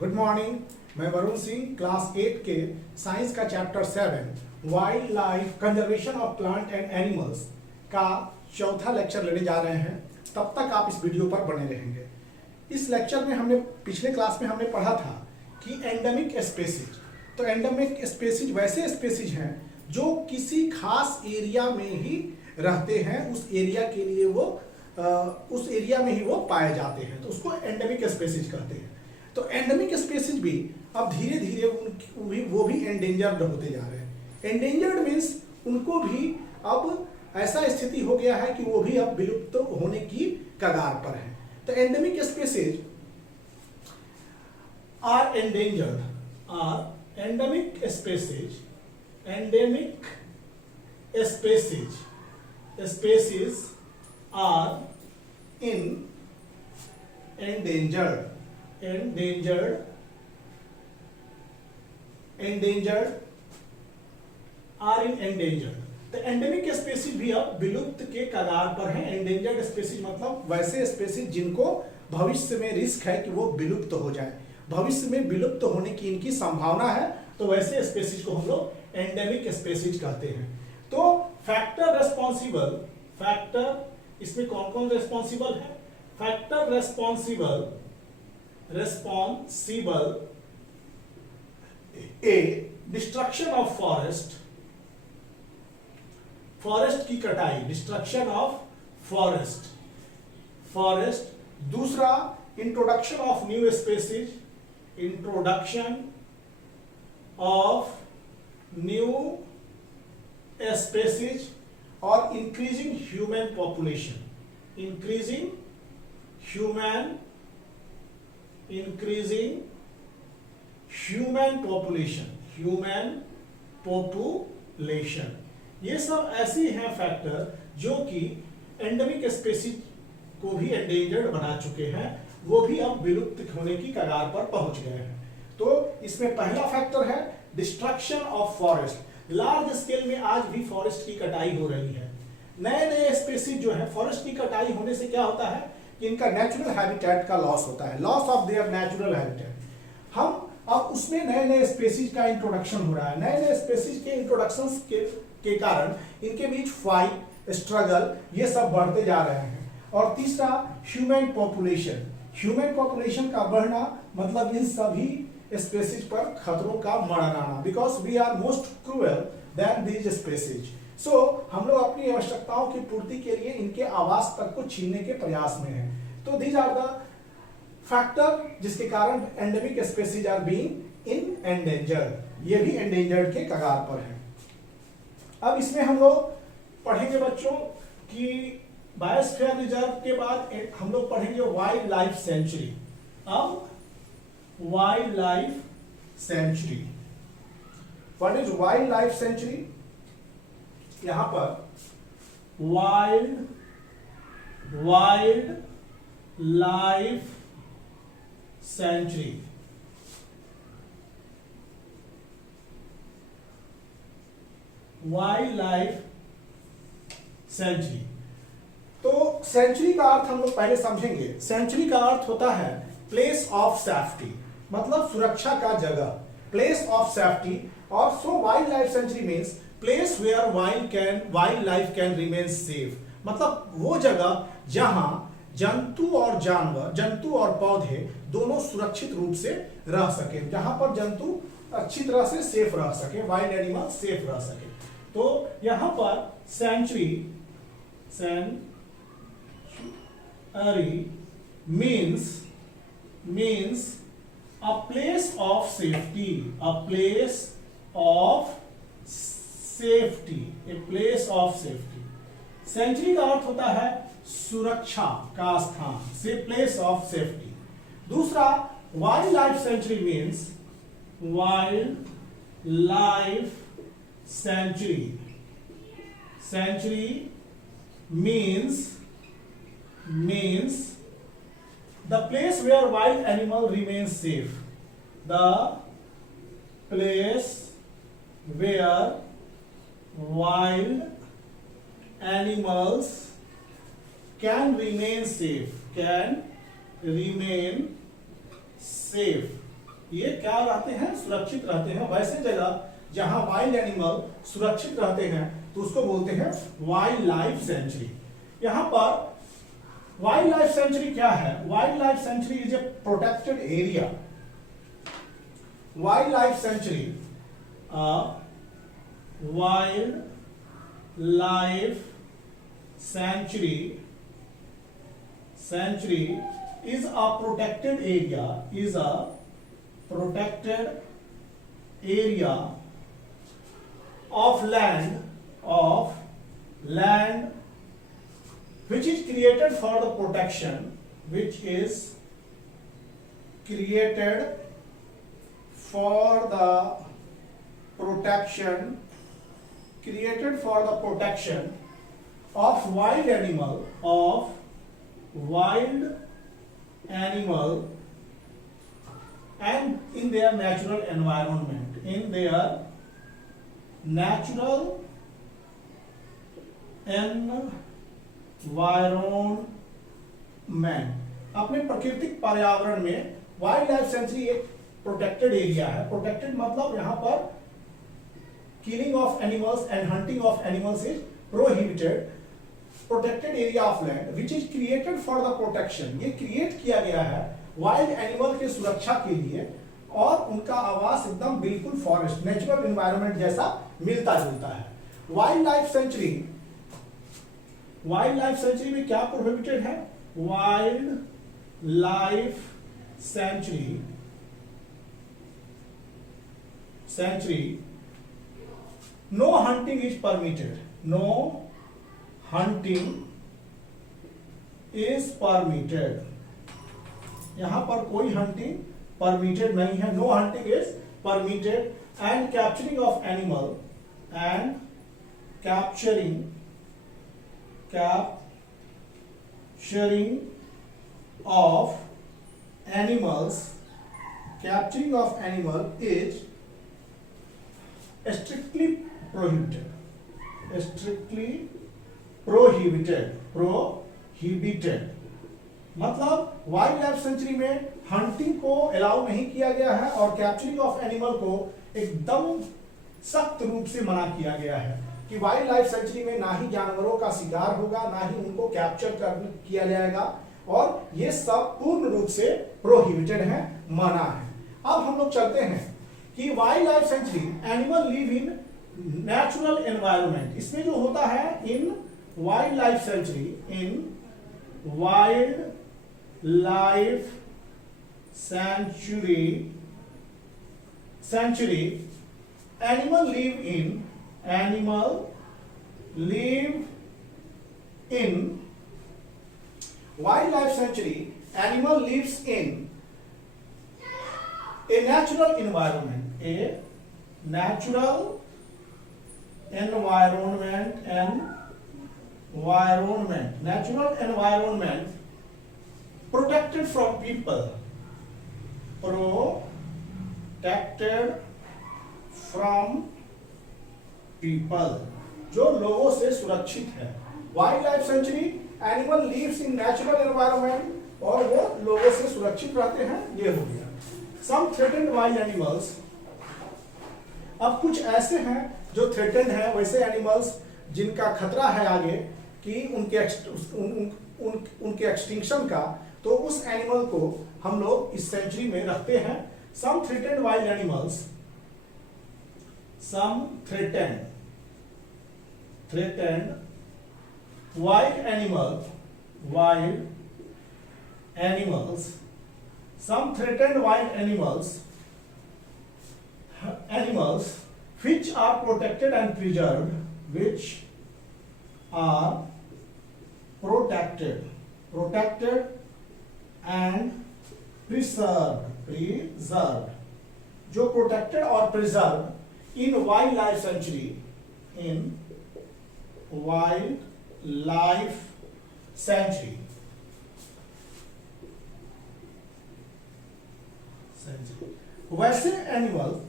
Good morning. मैं Varun Singh class 8 के science का chapter 7 wild life conservation of plant and animals का चौथा लेक्चर लेने जा रहे हैं। तब तक आप इस वीडियो पर बने रहेंगे। इस लेक्चर में पिछले क्लास में हमने पढ़ा था कि एंडेमिक स्पेसीज। तो एंडेमिक स्पेसीज वैसे स्पेसीज हैं जो किसी खास एरिया में ही रहते हैं, उस एरिया के लिए वो उस एरिया में ही वो पाए जाते हैं, तो उसको एंडेमिक स्पेसीज कहते हैं। तो एंडेमिक स्पेसीज भी अब धीरे धीरे वो भी एंडेंजर्ड होते जा रहे हैं। एंडेंजर्ड मीन्स उनको भी अब ऐसा स्थिति हो गया है कि वो भी अब विलुप्त होने की कगार पर है। तो endemic species are endangered, are endemic species, endemic species are in endangered are in endangered। तो एंडेमिक स्पेसीज भी अब विलुप्त के कगार पर हैं। एंडेंजर्ड स्पेसीज मतलब वैसे स्पेसीज जिनको भविष्य में रिस्क है कि वो विलुप्त हो जाए, भविष्य में विलुप्त होने की इनकी संभावना है, तो वैसे स्पेसीज को हम लोग एंडेमिक स्पेसीज कहते हैं। तो फैक्टर इसमें कौन कौन रेस्पॉन्सिबल है? Factor responsible a destruction of forest की कटाई, डिस्ट्रक्शन ऑफ फॉरेस्ट। दूसरा introduction of new species, introduction of new species और increasing human population, increasing human population. ये सब ऐसी हैं फैक्टर जो कि एंडेमिक स्पेसीज को भी एंडेंजर्ड बना चुके हैं, वो भी अब विलुप्त होने की कगार पर पहुंच गए हैं। तो इसमें पहला फैक्टर है destruction of forest. Large scale में आज भी फॉरेस्ट की कटाई हो रही है। नए नए स्पेसीज जो है, फॉरेस्ट की कटाई होने से क्या होता है कि इनका नेचुरल हैबिटेट का लॉस होता है, loss of their natural habitat. हम अब उसमें नए नए स्पेसीज का इंट्रोडक्शन हो रहा है। नए नए स्पेसीज के इंट्रोडक्शन के कारण इनके बीच फाइट, स्ट्रगल, ये सब बढ़ते जा रहे हैं। और तीसरा ह्यूमन पॉपुलेशन का बढ़ना मतलब इन सभी स्पेसीज पर खतरों का मरण आना, because we are most cruel than these species. So हम लोग अपनी आवश्यकताओं की पूर्ति के लिए इनके आवास तक को छीनने के प्रयास में हैं। तो दीज आर द फैक्टर जिसके कारण endemic species are being in endangered, ये भी एंडेंजर्ड के कगार पर है। अब इसमें हम लोग पढ़ेंगे बच्चों कि बायोस्फीयर रिजर्व के बाद हम लोग पढ़ेंगे वाइल्ड लाइफ सेंचुरी। अब wild life sanctuary, what is wild life sanctuary? यहां पर wild life sanctuary, wild life sanctuary. तो सेंचुरी का अर्थ हम लोग पहले समझेंगे। सेंचुरी का अर्थ होता है प्लेस ऑफ सेफ्टी, मतलब सुरक्षा का जगह, प्लेस ऑफ सेफ्टी। और so wild life sanctuary means place where wild life can remain safe, मतलब वो जगह जहां जंतु और पौधे दोनों सुरक्षित रूप से रह सके, जहां पर जंतु अच्छी तरह से सेफ रह सके, वाइल्ड एनिमल सेफ रह सके। तो यहां पर sanctuary means a place of safety, a place of safety। Sanctuary का अर्थ होता है सुरक्षा का स्थान, से प्लेस ऑफ सेफ्टी। दूसरा wild life sanctuary means the place where wild animal remains safe, the place where wild animals can remain safe, ये क्या रहते हैं, सुरक्षित रहते हैं। वैसे जगह जहां वाइल्ड एनिमल सुरक्षित रहते हैं तो उसको बोलते हैं वाइल्ड लाइफ सेंचुरी। यहां पर वाइल्ड लाइफ सेंचुरी क्या है? Wild life sanctuary is a protected area. Wild life sanctuary, wild life sanctuary is a protected area, of land which is created for the protection, of wild animal and in their natural environment, अपने प्राकृतिक पर्यावरण में wild life sanctuary एक protected area है। Protected मतलब यहाँ पर killing of animals and hunting of animals is prohibited. Protected area of land which is created for the protection, ये क्रिएट किया गया है वाइल्ड एनिमल के सुरक्षा के लिए, और उनका आवास एकदम बिल्कुल फॉरेस्ट नेचुरल एनवायरनमेंट जैसा मिलता जुलता है। वाइल्ड लाइफ सेंचुरी में क्या प्रोहिबिटेड है? Wild life sanctuary no hunting is permitted, no hunting is permitted. यहां पर कोई हंटिंग परमिटेड नहीं है। No hunting is permitted and capturing of animal is strictly prohibited। मतलब वाइल्ड लाइफ सेंचुरी में हंटिंग को अलाउ नहीं किया गया है और कैप्चरिंग ऑफ एनिमल को एकदम सख्त रूप से मना किया गया है कि वाइल्ड लाइफ सेंचुरी में ना ही जानवरों का शिकार होगा, ना ही उनको कैप्चर किया जाएगा, और ये सब पूर्ण रूप से प्रोहिबिटेड है, मना है। अब हम लोग चलते हैं कि wild life sanctuary animal live in natural environment. इसमें जो होता है इन wild life sanctuary animal live in wildlife sanctuary, animal lives in a natural environment, protected from people, जो लोगों से सुरक्षित है। Wild life sanctuary animal lives in natural environment, और वो लोगों से सुरक्षित रहते हैं। ये हो गया सम थ्रेटेंड वाइल्ड एनिमल्स। अब कुछ ऐसे हैं जो थ्रेटेंड है, वैसे एनिमल्स जिनका खतरा है आगे कि उनके एक्सटिंक्शन का, तो उस एनिमल को हम लोग इस सेंचुरी में रखते हैं। Some threatened wild animals, some threatened wild animals, some threatened wild animals which are protected and preserved, and preserved, जो प्रोटेक्टेड और प्रिजर्व in wildlife sanctuary, वैसे एनिमल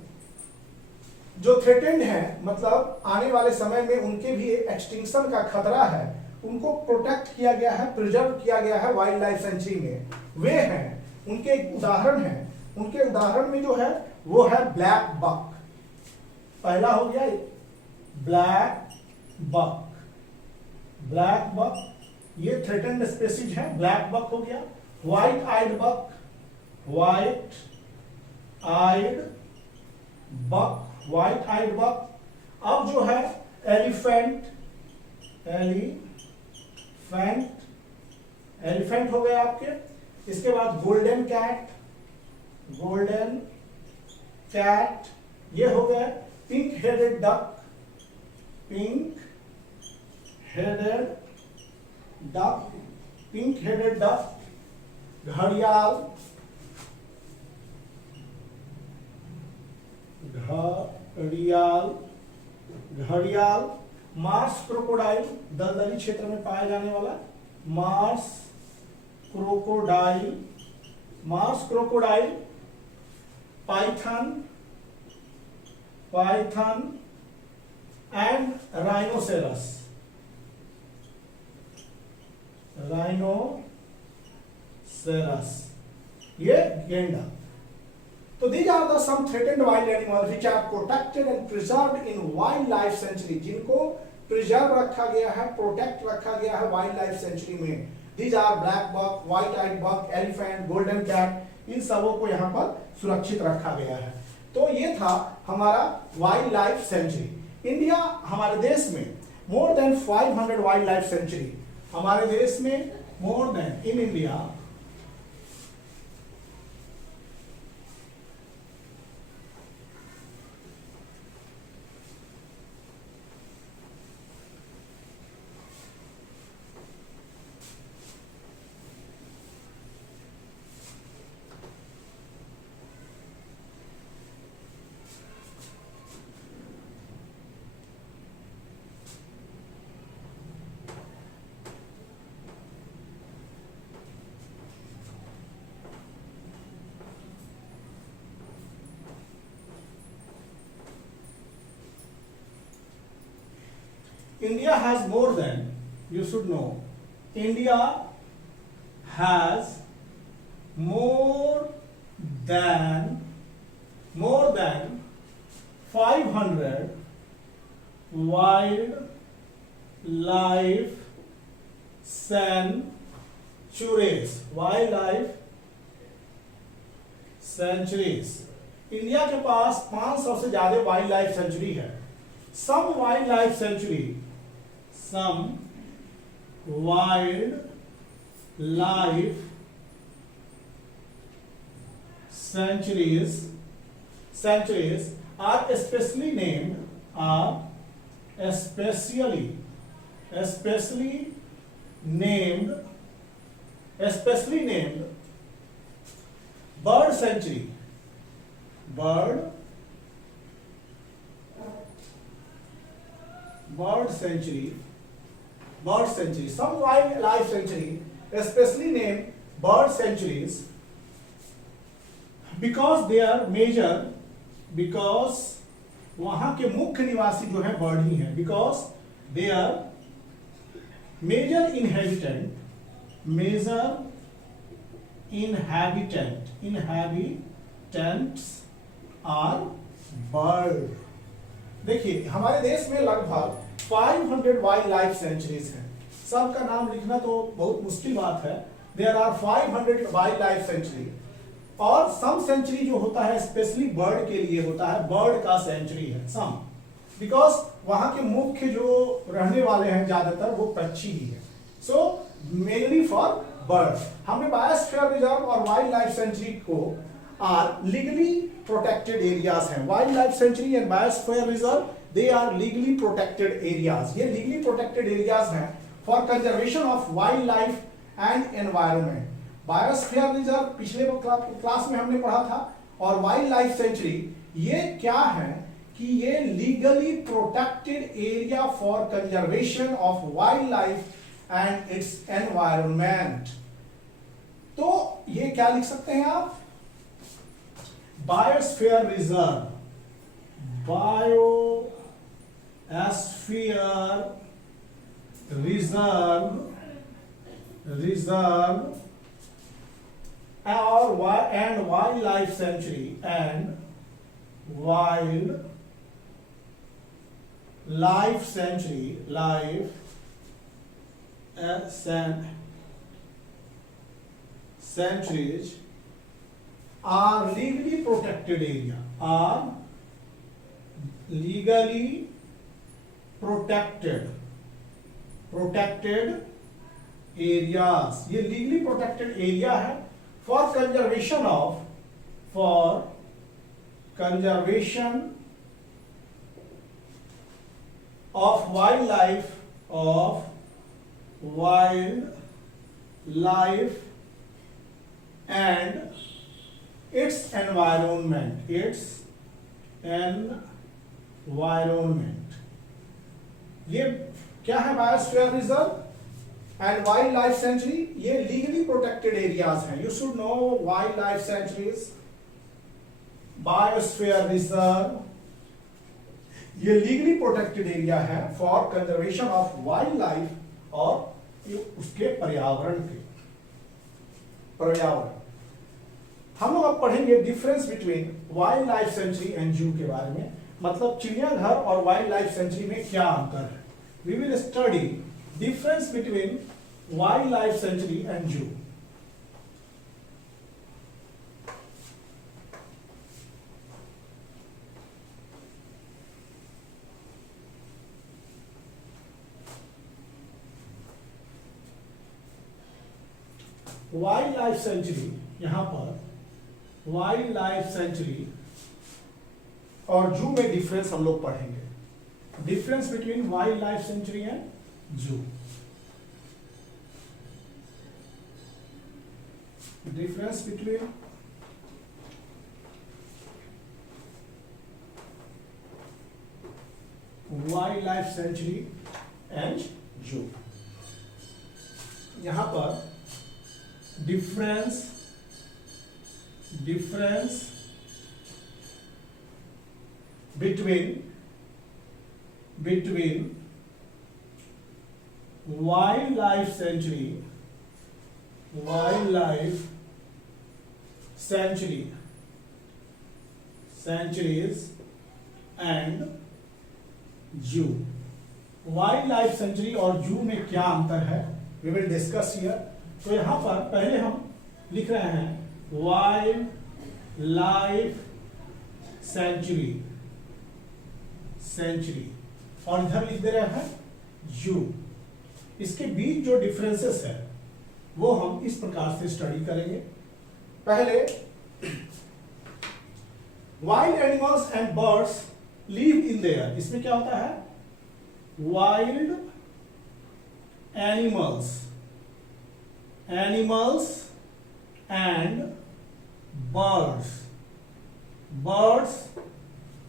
जो थ्रेटेंड है, मतलब आने वाले समय में उनके भी एक्सटिंक्शन का खतरा है, उनको प्रोटेक्ट किया गया है, प्रिजर्व किया गया है वाइल्ड लाइफ सेंचुरी में। वे हैं, उनके एक उदाहरण हैं उनके उदाहरण में जो है वो है ब्लैक बक। पहला हो गया ब्लैक बक। ब्लैक बक ये थ्रेटेंड स्पीसीज है, ब्लैक बक हो गया। व्हाइट आइड बक, व्हाइट आइड बक, व्हाइट आइड बक। अब जो है एलिफेंट, एलिफेंट हो गया आपके। इसके बाद गोल्डन कैट, गोल्डन कैट ये हो गया। Pink headed duck, pink headed duck, pink headed duck. घड़ियाल, घड़ियाल, घड़ियाल। मार्स क्रोकोडाइल, दलदली क्षेत्र में पाया जाने वाला Mars crocodile, Mars crocodile. Python, Python and rhinoceros, rhinoceros ये गेंडा। तो these are the some threatened wild animals which are protected and preserved in wildlife sanctuary, जिनको प्रिजर्व रखा गया है, प्रोटेक्ट रखा गया है वाइल्ड लाइफ सेंचुरी में। These are black buck, white eyed buck, elephant, golden cat, इन सबों को यहाँ पर सुरक्षित रखा गया है। तो ये था हमारा वाइल्ड लाइफ सेंचुरी। इंडिया हमारे देश में more than 500 wild life sanctuary, हमारे देश में more then in India India has more than, you should know, India has more than 500 wildlife sanctuaries, wildlife sanctuaries। India के पास 500 से ज्यादा वाइल्ड लाइफ सेंचुरी है। Some wildlife sanctuary, some wildlife sanctuaries are especially named bird sanctuary, bird sanctuary, some wildlife sanctuary especially named bird sanctuaries because they are major, because वहां के मुख्य निवासी जो है बर्ड ही है, because they are major inhabitants are bird। देखिए हमारे देश में लगभग 500 वाइल्ड लाइफ सेंचुरीज हैं। सबका नाम लिखना तो बहुत मुश्किल बात है। There are 500 wild life sanctuary, और सम सेंचुरी जो होता है स्पेशली बर्ड के लिए होता है, बर्ड का सेंचुरी है सम, बिकॉज वहां के मुख्य जो रहने वाले हैं ज्यादातर वो पक्षी ही है। So mainly for bird. हमने बायोस्फीयर रिजर्व और वाइल्ड लाइफ सेंचुरी को आर लीगली प्रोटेक्टेड एरियाज हैं। Wild life sanctuary and biosphere reserve they are legally protected areas. ये लीगली प्रोटेक्टेड एरियाज हैं for conservation of wildlife and environment. Biosphere reserve पिछले class में हमने पढ़ा था, और वाइल्ड लाइफ सेंचुरी ये क्या है कि ये legally protected area for conservation of wildlife and it's environment. तो ये क्या लिख सकते हैं आप? Biosphere reserve, biosphere reserve and wildlife sanctuary sanctuaries are legally protected area, are legally protected areas. ये legally protected area है for conservation of wildlife and its environment. ये क्या है? Biosphere reserve and wild life sanctuary, ये legally protected areas हैं. You should know wild life sanctuaries, biosphere reserve, ये legally protected area है for conservation of wild life और उसके पर्यावरण. हम लोग अब पढ़ेंगे difference between wild life sanctuary and जू के बारे में. मतलब चिड़ियाघर और वाइल्ड लाइफ सेंचुरी में क्या अंतर है. We will study difference between wild life sanctuary and zoo. Wild life sanctuary, यहां पर वाइल्ड लाइफ सेंचुरी और जू में डिफरेंस हम लोग पढ़ेंगे. Difference between wild life sanctuary and zoo. Difference between wild life sanctuary and zoo. यहां पर difference between wildlife sanctuaries and zoo. Wild life sanctuary और जू में क्या अंतर है, we will discuss here. तो यहां पर पहले हम लिख रहे हैं वाइल्ड लाइफ सेंचुरी और इधर लिख दे रहे हैं जू. इसके बीच जो डिफरेंसेस है वो हम इस प्रकार से स्टडी करेंगे. पहले wild animals and birds live in their. इसमें क्या होता है? Wild animals and birds.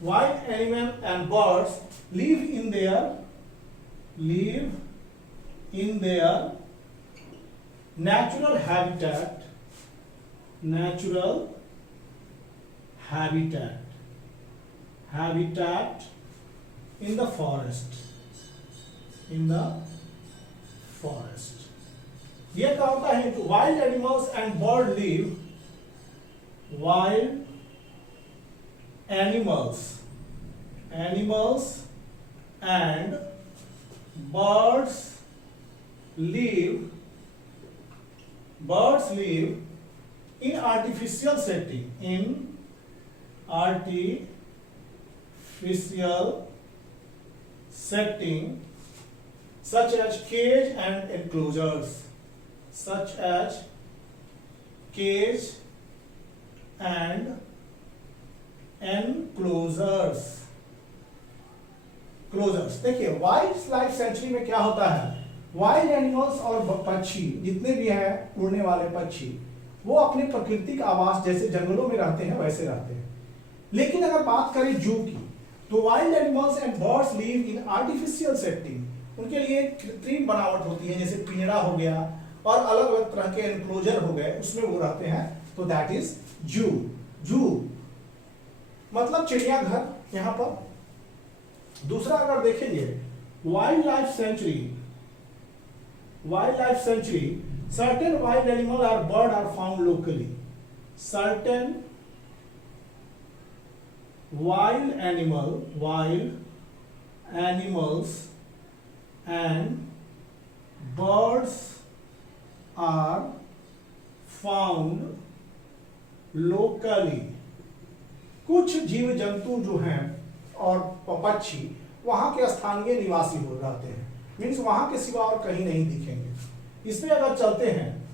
Wild animal and birds live in their natural habitat in the forest. ये क्या होता है? Wild animals and bird live, wild animals and birds live in artificial setting such as cage and enclosures. देखिए wild life sanctuary में क्या होता है? Wild animals और पक्षी जितने भी हैं, उड़ने वाले पक्षी, वो अपने प्राकृतिक आवास जैसे जंगलों में रहते हैं वैसे रहते हैं. लेकिन अगर बात करें जू की, तो wild animals and birds live in artificial setting. उनके लिए कृत्रिम बनावट होती है, जैसे पिंजरा हो गया और अलग अलग तरह के एनक्लोजर हो गए, उसमें वो रहते हैं. तो दैट इज जू मतलब चिड़ियाघर. यहां पर दूसरा अगर देखेंगे wild life sanctuary, certain wild animal or bird are found locally. certain wild animals and birds are found locally। कुछ जीव जंतु जो हैं और पक्षी वहां के स्थानीय निवासी हो जाते हैं, मीन्स वहां के सिवा और कहीं नहीं दिखेंगे। इसमें अगर चलते हैं,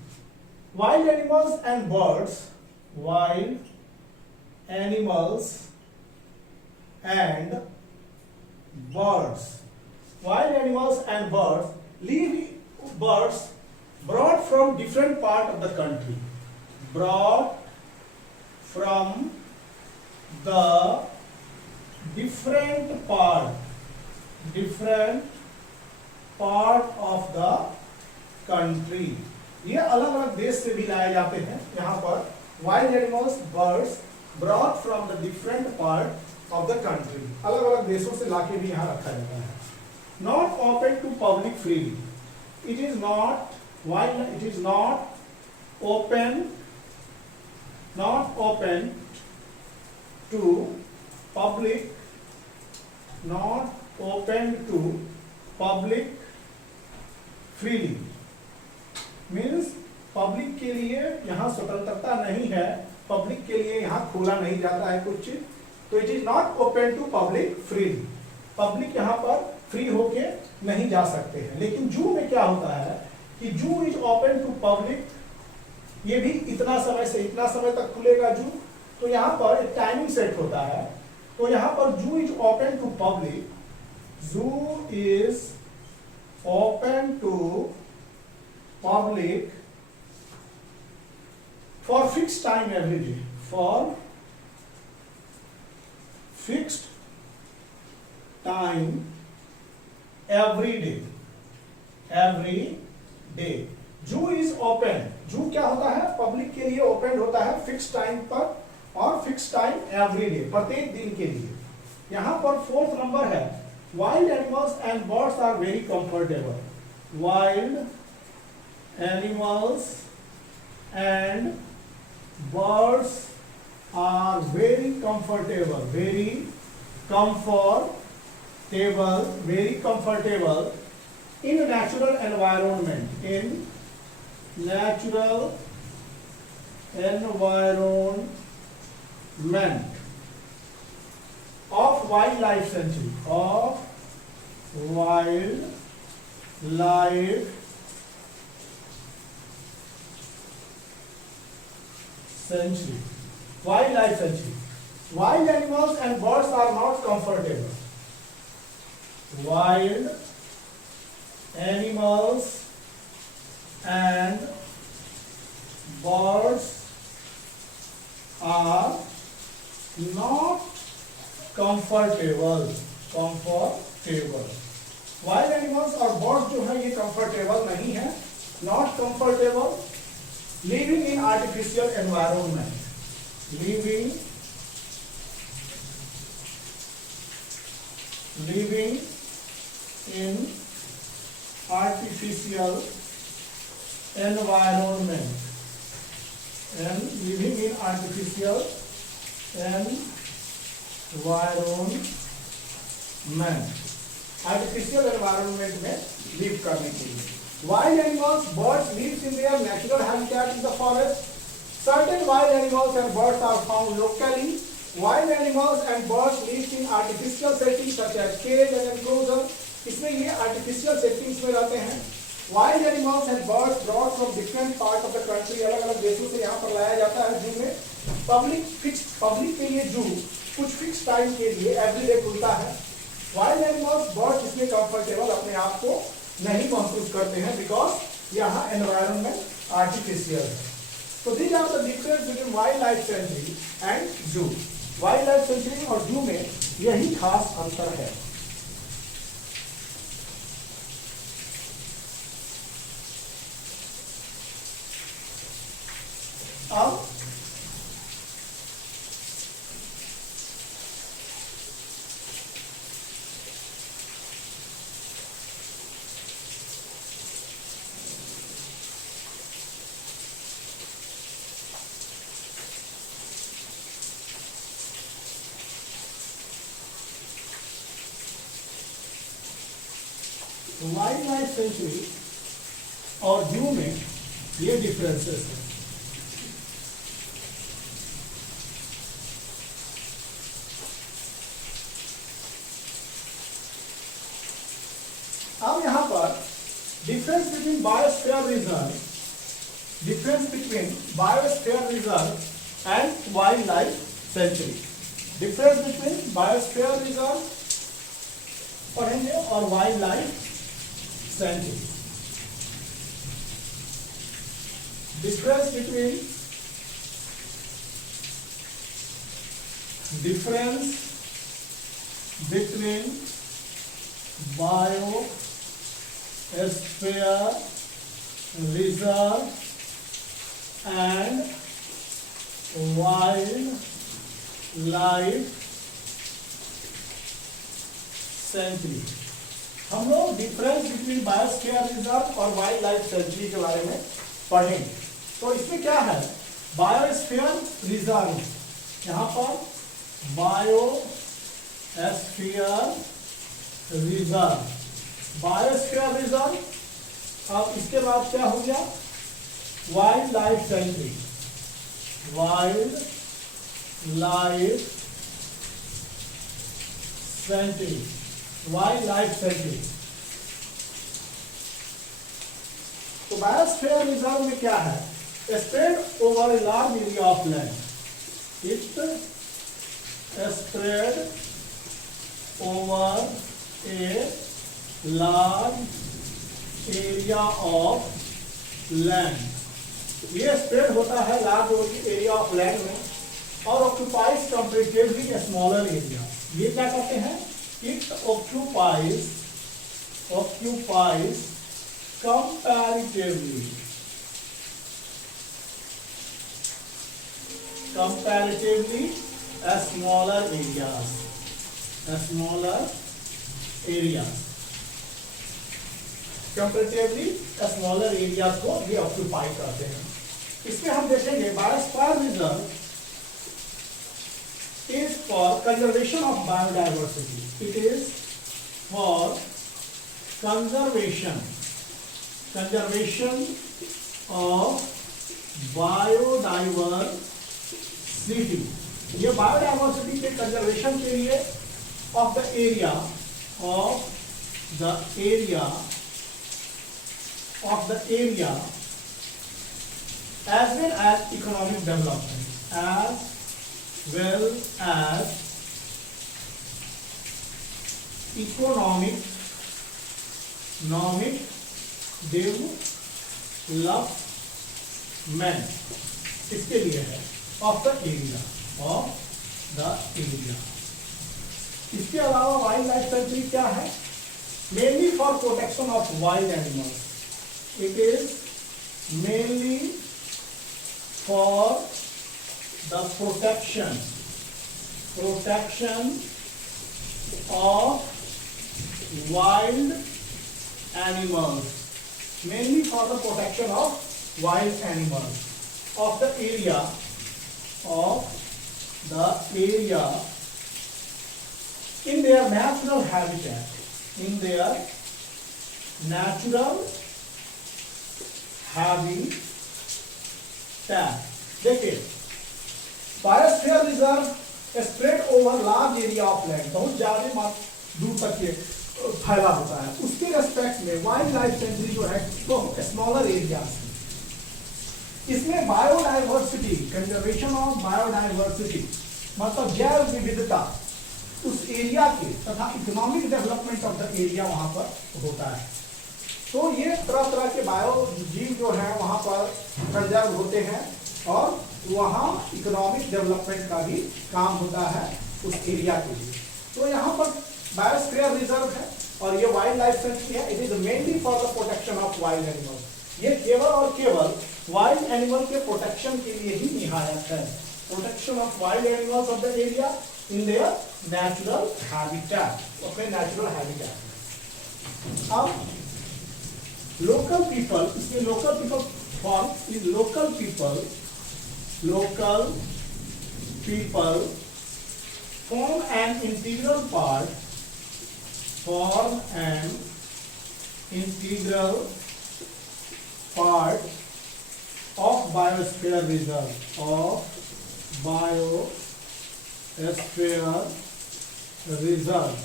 wild animals and birds, wild animals and birds, wild animals and birds brought from different part of the country, brought from the different part of the country। ये अलग अलग देश से भी लाए जाते हैं। यहाँ पर wild animals, birds brought from the different part of the country, अलग अलग देशों से लाके भी यहाँ रखा जाता है। Not open to public freely, it is not open to public freely, means public के लिए यहाँ स्वतंत्रता नहीं है, पब्लिक के लिए यहाँ खोला नहीं जाता है कुछ चीज, तो it is not open to public freely, public यहाँ पर फ्री होके नहीं जा सकते हैं। लेकिन जू में क्या होता है कि जू इज ओपन टू पब्लिक, ये भी इतना समय से इतना समय तक खुलेगा जू, तो यहाँ पर एक टाइमिंग सेट होता है। तो यहाँ पर zoo is open to public, zoo is open to public for fixed time every day, for fixed time every day। जू इज ओपन, जू क्या होता है, पब्लिक के लिए ओपन होता है फिक्स टाइम पर और फिक्स टाइम एवरी डे, प्रत्येक दिन के लिए। यहां पर 4th नंबर है, wild animals and birds are very comfortable, wild animals and birds are very comfortable in natural environment of wildlife sanctuary, wildlife sanctuary। Wild animals and birds are not comfortable, wild animals and birds are not comfortable। Wild animals और birds जो है ये comfortable नहीं है, not comfortable, living in artificial environment, living in artificial environment artificial environment में live करने के लिए। Wild animals, birds live in their natural habitat in the forest. Certain wild animals and birds are found locally. Wild animals and birds live in artificial settings such as cage and enclosure. इसमें ये artificial settings में रहते हैं। Wild animals and birds brought from different parts of the country, अलग अलग देशों से यहाँ पर लाया जाता है जू में। पब्लिक के लिए जू कुछ फिक्स टाइम के लिए एवरीडे खुलता है। वाइल्ड एनिमल्स, बर्ड्स इसमें कंफर्टेबल अपने आप को नहीं महसूस करते हैं बिकॉज यहाँ एनवायरनमेंट आर्टिफिशियल है। तो these are the difference between wild life sanctuary and zoo. Wild life sanctuary और जू में यही खास अंतर है। अब वाइल्ड लाइफ सेंचुरी और जू में ये डिफरेंसेस है। अब यहां पर difference between biosphere reserve and wild life sanctuary. Difference between biosphere reserve पढ़ेंगे और wild life sanctuary. difference between biosphere reserve and wildlife sanctuary. हम लोग डिफरेंस बिटवीन बायोस्फीयर रिजर्व और वाइल्ड लाइफ सेंचुरी के बारे में पढ़ेंगे। तो इसमें क्या है, बायोस्फीयर रिजर्व, यहां पर बायोस्फीयर रिजर्व। अब इसके बाद क्या हो गया, wild life sanctuary. Wild life sanctuary तो बायोस्फीयर रिजर्व में क्या है, spread over a large area of land. It spread over a large area of land. ये स्प्रेड होता है लार्ज एरिया ऑफ लैंड में और ऑक्यूपाइज कंपेरेटिवली स्मॉलर एरिया। ये क्या कहते हैं, it occupies comparatively smaller areas comparatively smaller areas को ये ऑक्यूपाई करते हैं। इसमें हम देखेंगे biosphere reserve is for conservation of biodiversity. It is for conservation of biodiversity. ये बायोडाइवर्सिटी के कंजर्वेशन के लिए of the area as well as economic development, economic development, इसके लिए है of the area। इसके अलावा वाइल्ड लाइफ सेंचुरी क्या है, mainly for protection of wild animals. It is mainly for the protection of wild animals, mainly for the protection of wild animals of the area in their natural habitat, देखिए, biosphere reserve spread over large area of land, बहुत ज्यादा दूर तक ये फैला होता है। उसके रेस्पेक्ट में वाइल्ड लाइफ सेंचुरी जो है तो स्मॉलर एरिया, इसमें बायोडाइवर्सिटी, कंजर्वेशन ऑफ बायोडाइवर्सिटी मतलब जैव विविधता उस एरिया के तथा economic development of the area वहां पर होता है। तो ये तरह तरह के बायो जीव जो है वहां पर कंजर्व होते हैं और वहाँ इकोनॉमिक डेवलपमेंट का भी काम होता है उस एरिया के लिए। तो यहाँ पर बायोस्फीयर रिजर्व है और ये वाइल्ड लाइफ सेंचुरी है। It is mainly for the protection of wild animals. ये केवल और केवल वाइल्ड एनिमल के प्रोटेक्शन के लिए ही निहायत है। Protection of wild animals of the area in their natural habitat, अपने नेचुरल हैबिटेट। अब लोकल पीपल, इसमें local people form is local people form an integral part integral part of biosphere reserve, of biosphere reserve।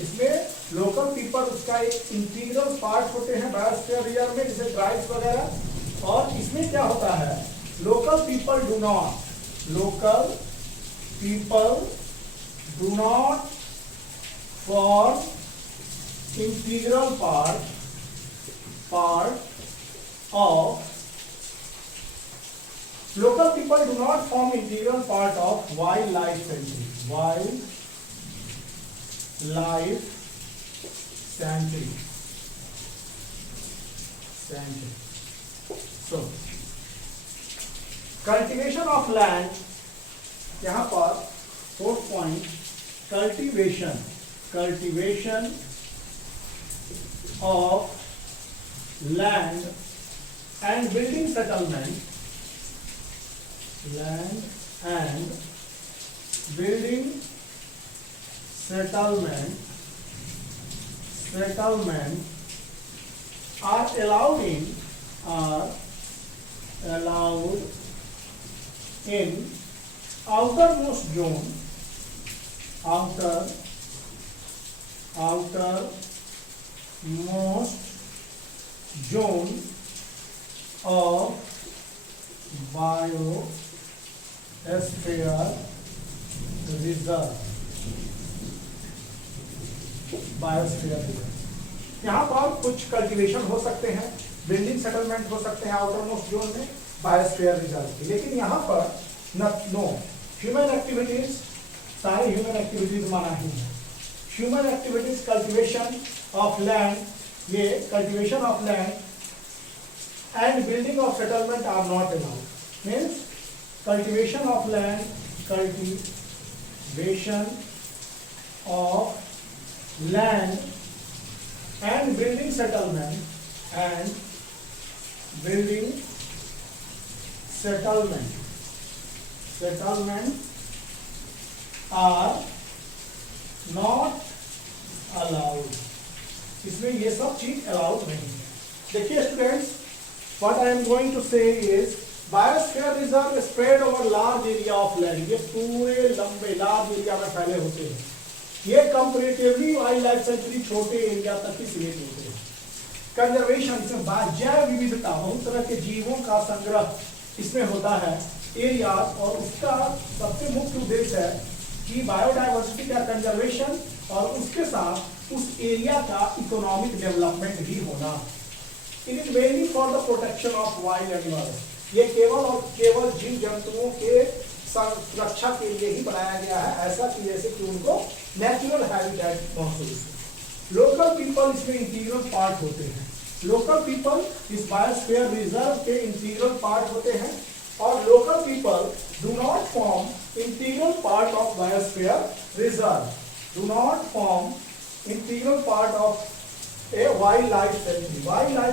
इसमें local people उसका एक integral part होते हैं biosphere reserve में, जैसे ट्राइब्स वगैरह। और इसमें क्या होता है, local people do not form integral part of local people do not form integral part of wildlife sanctuary, So cultivation of land, यहाँ पर 4th point, cultivation of land and building settlement, are allowed in outermost zone of biosphere reserve। यहाँ पर कुछ cultivation हो सकते हैं, building settlement हो सकते हैं आउटर मोस्ट जोन में बायोस्फीयर रिजर्व की, लेकिन यहाँ पर नो ह्यूमन एक्टिविटीज, सारे ह्यूमन एक्टिविटीज माना ही है। Human activities, cultivation of land, ये cultivation of land and building of settlement are not allowed। Means cultivation of land and building settlement are not allowed। इसमें ये सब चीज अलाउड नहीं है। देखिए students, what I am going to say is biosphere reserve spread over large area of land। ये पूरे लंबे लार्ज एरिया में फैले होते हैं। ये कंपैरेटिवली वाइल्ड लाइफ सेंचुरी छोटे एरिया तक ही सीमित होते हैं। कंजर्वेशन से जैव विविधता, बहुत तरह के जीवों का संग्रह इसमें होता है एरिया, और उसका सबसे मुख्य उद्देश्य है कि बायोडाइवर्सिटी का कंजर्वेशन और उसके साथ उस एरिया का इकोनॉमिक डेवलपमेंट भी होना। It is mainly for the protection of wild animals। ये केवल और केवल जीव जंतुओं के सुरक्षा के लिए ही बनाया गया है, ऐसा कि जैसे कि उनको नेचुरल हैबिटेट महसूस। लोकल पीपल इसमें इंटीग्रल पार्ट होते हैं। लोकल पीपल इस बायोस्फीयर रिजर्व के इंटीग्रल पार्ट होते हैं, और local people do not form integral part of biosphere reserve, do not form integral part of a wild life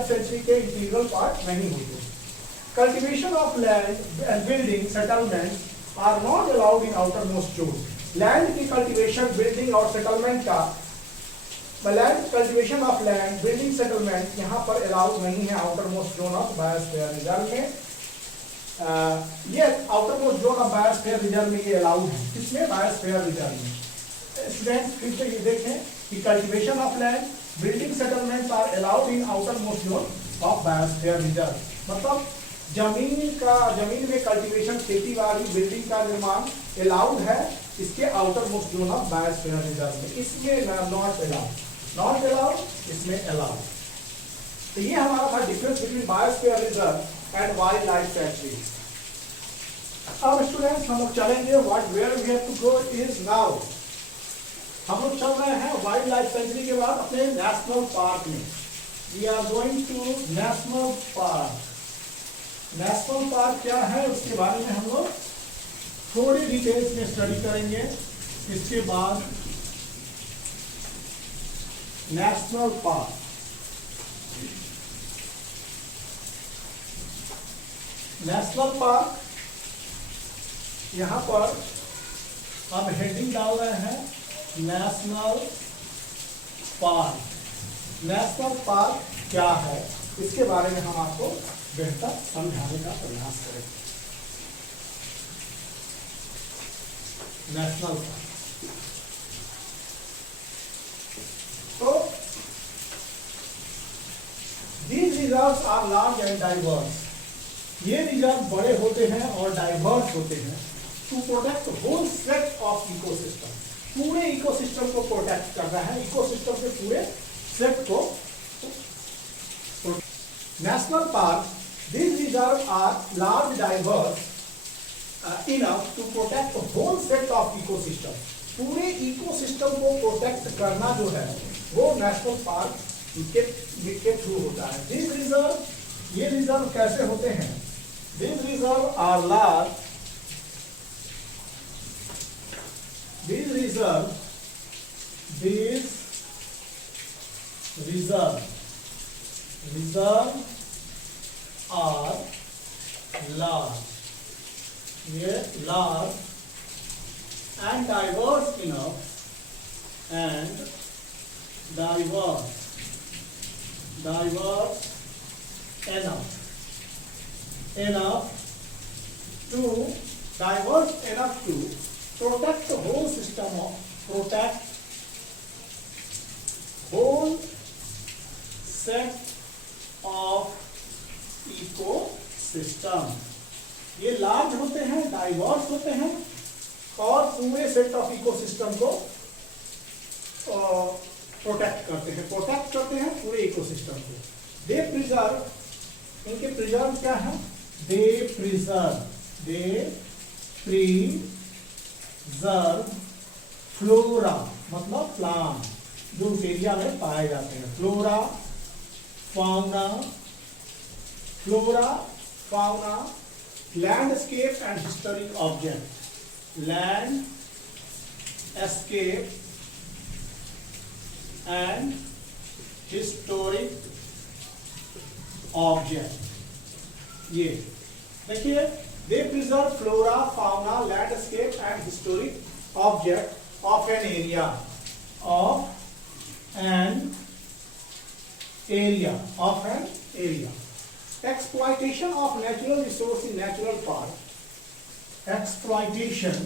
sanctuary के इंटीग्रल पार्ट नहीं होते। Cultivation of land and building settlement are not allowed in outer most zone. Land की cultivation, building और settlement का cultivation of land, building, settlement यहाँ पर allowed नहीं है outer most zone of biosphere reserve में। ये outer most zone of biosphere reserve में ये अलाउड है। किसमें? बायोस्फीयर रिजर्व में। स्टूडेंट्स फिर से ये देखें कि cultivation of land, building settlements are allowed in outer most zone of biosphere reserve. मतलब जमीन में कल्टीवेशन, खेती बाड़ी, बिल्डिंग का निर्माण अलाउड है इसके outer most zone of biosphere reserve में। इसमें नॉट अलाउड, इसमें अलाउड। तो ये हमारा था difference between biosphere reserve and wild life sanctuary. अब स्टूडेंट्स हम लोग चलेंगे where we have to go is now. हम लोग चल रहे हैं वाइल्ड लाइफ सेंचुरी के बाद अपने नेशनल पार्क में। We are going to national park. National park क्या है उसके बारे में हम लोग थोड़ी डिटेल्स में स्टडी करेंगे। इसके बाद नेशनल पार्क, यहां पर अब हेडिंग डाल रहे हैं नेशनल पार्क। नेशनल पार्क क्या है इसके बारे में हम आपको बेहतर समझाने का प्रयास करेंगे। नेशनल पार्क तो these reserves are large and diverse। ये रिजर्व बड़े होते हैं और डाइवर्स होते हैं to protect whole set of ecosystem. पूरे इकोसिस्टम को प्रोटेक्ट करना है, इकोसिस्टम के पूरे सेट को। National park these reserves are large, diverse enough to protect whole set of ecosystem। पूरे इकोसिस्टम को प्रोटेक्ट करना जो है वो नेशनल पार्क के थ्रू होता है। These reserve, ये रिजर्व कैसे होते हैं? These reserve are large, these reserve are large, ये large and diverse enough to protect the whole system of whole set of ecosystem। ये लार्ज होते हैं, डाइवर्स होते हैं और पूरे सेट ऑफ इकोसिस्टम को प्रोटेक्ट करते हैं पूरे इकोसिस्टम को। दे प्रिजर्व, इनके प्रिजर्व क्या है? दे प्रिजर्व फ्लोरा मतलब प्लांट जो उस एरिया में पाए जाते हैं। Flora fauna landscape and historic object. Landscape and historic object. ये देखिए, they preserve flora fauna landscape and historic object of an area exploitation of natural resource in natural park। exploitation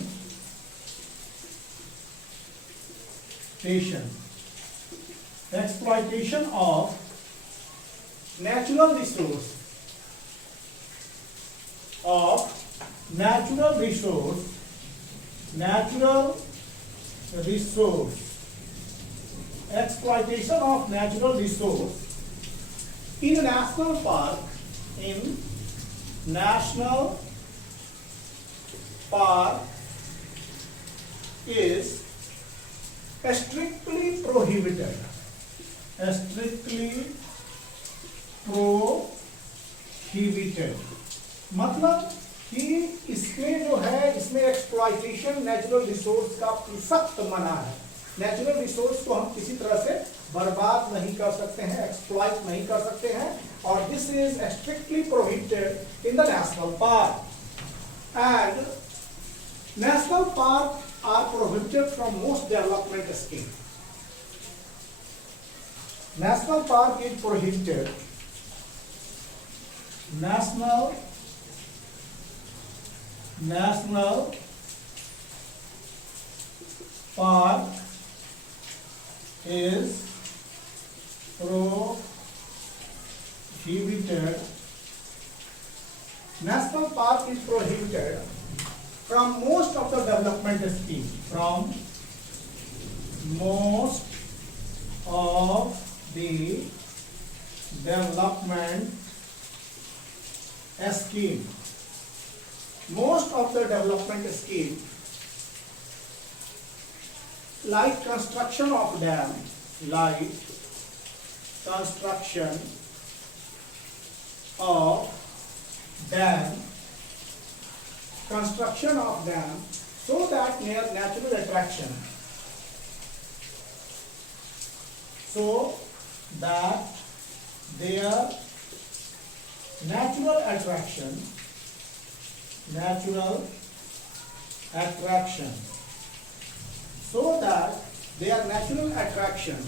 of natural resource exploitation of natural resource in a national park is strictly prohibited। मतलब कि इसमें जो है, इसमें exploitation natural resource का सख्त मना है। नेचुरल रिसोर्स को हम किसी तरह से बर्बाद नहीं कर सकते हैं, एक्सप्लॉइट नहीं कर सकते हैं, और this is strictly prohibited in the national park. And national park are prohibited from most development scheme. National park is prohibited, national park is prohibited। National park is prohibited from most of the development scheme। From most of the development scheme। Most of the development scheme like construction of dam, so that natural attraction, their natural attraction so that their natural attraction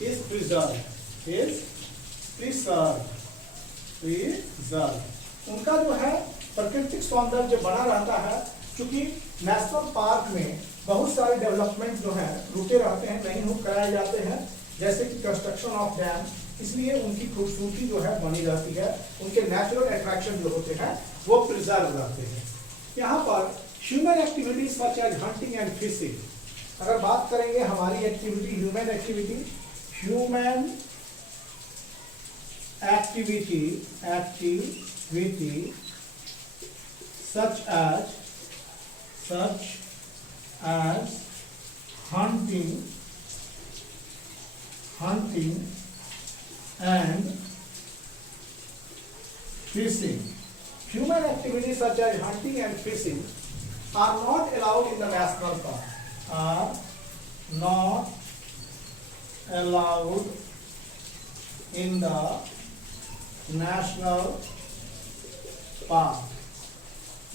is preserved। Is preserve, उनका जो है प्राकृतिक सौंदर्य बना रहता है, क्योंकि national park में बहुत सारे डेवलपमेंट जो है रुके रहते हैं, नहीं हो कराए जाते हैं, जैसे कि कंस्ट्रक्शन ऑफ डैम, इसलिए उनकी खूबसूरती जो है बनी रहती है, उनके नेचुरल अट्रैक्शन जो होते हैं वो प्रिजर्व रहते हैं। यहाँ पर human activities such as hunting and fishing, अगर बात करेंगे हमारी activity human activity such as hunting and fishing. Human activities such as hunting and fishing are not allowed in the national park. Are not allowed in the national park.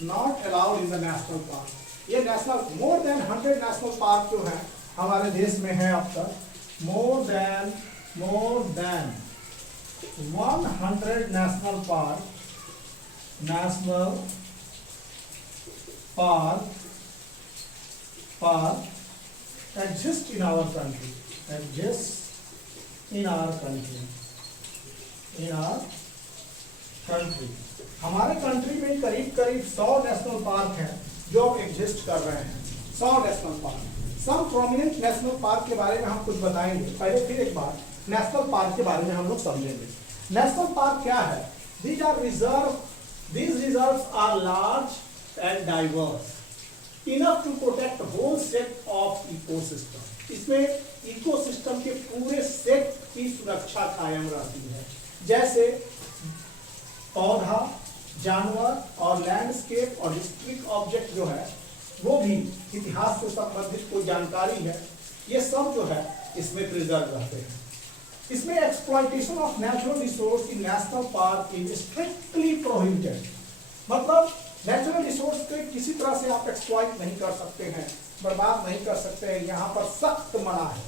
Not allowed in the national park. ये national more than 100 national park जो है हमारे देश में है अब तक, more than 100 national park exist in our country. हमारे कंट्री में करीब 100 नेशनल पार्क हैं जो अब एग्जिस्ट कर रहे हैं, 100 national park. Some prominent national park के बारे में हम कुछ बताएंगे, पहले फिर एक बार नेशनल पार्क के बारे में हम लोग समझेंगे। नेशनल पार्क क्या है? These reserves are large and diverse, enough to protect the whole set of ecosystem. इसमें इकोसिस्टम के पूरे सेट की सुरक्षा कायम रहती है, जैसे पौधा, जानवर और लैंडस्केप और हिस्ट्रिक ऑब्जेक्ट जो है वो भी इतिहास से संबंधित कोई जानकारी है, ये सब जो है इसमें प्रिजर्व रहते हैं। इसमें exploitation of natural resource in national park is strictly prohibited, मतलब नेचुरल रिसोर्स को किसी तरह से आप एक्सप्लॉइट नहीं कर सकते हैं, बर्बाद नहीं कर सकते हैं, यहाँ पर सख्त मना है।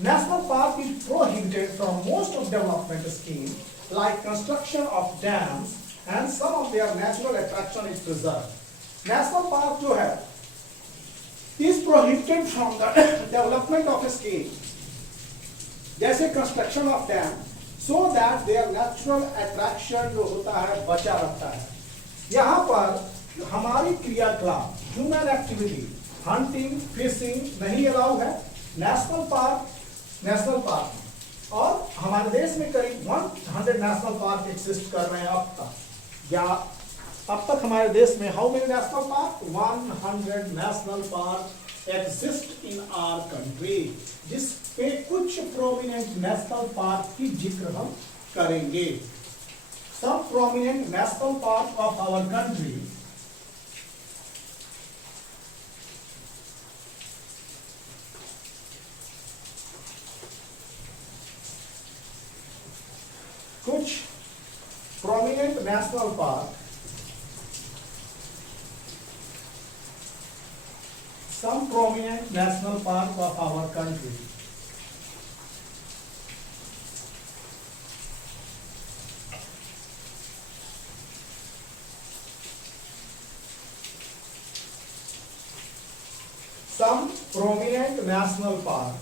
National park is prohibited from most of development scheme like construction of dams and some of their natural attraction is preserved. National park जो है is prohibited from the development of a scheme जैसे construction of dam, so that their natural attraction जो होता है बचा रहता है। यहाँ पर हमारी क्रियाकलाप ह्यूमन एक्टिविटी हंटिंग फिशिंग नहीं अलाउ है नेशनल पार्क और हमारे देश में करीब 100 नेशनल पार्क एग्जिस्ट कर रहे हैं अब तक। या अब तक हमारे देश में how many national park? 100 national park exist in our country, जिसपे कुछ प्रोमिनेंट नेशनल पार्क की जिक्र हम करेंगे। Some prominent national park of our country कुछ prominent national park, some prominent national park of our country some prominent national park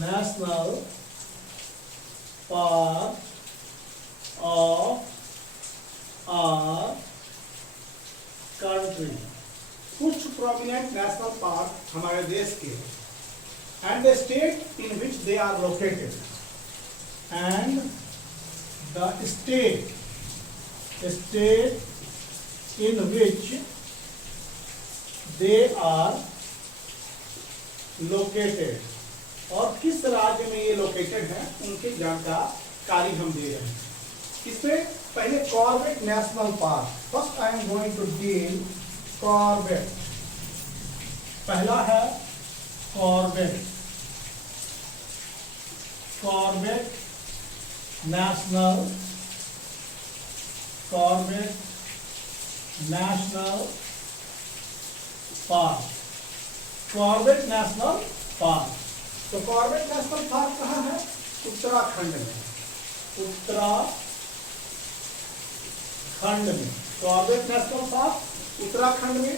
national park of our country, कुछ prominent national park हमारे देश के and the state in which they are located and the state in which they are located, और किस राज्य में ये located है उनकी जानकारी हम दे रहे हैं। इसमें पहले Corbett national park, first I am going to deal Corbett. पहला है Corbett national Corbett national park, Corbett national park. तो कॉर्बेट नेशनल पार्क कहाँ है? उत्तराखंड में, उत्तराखंड में कॉर्बेट नेशनल पार्क उत्तराखंड में।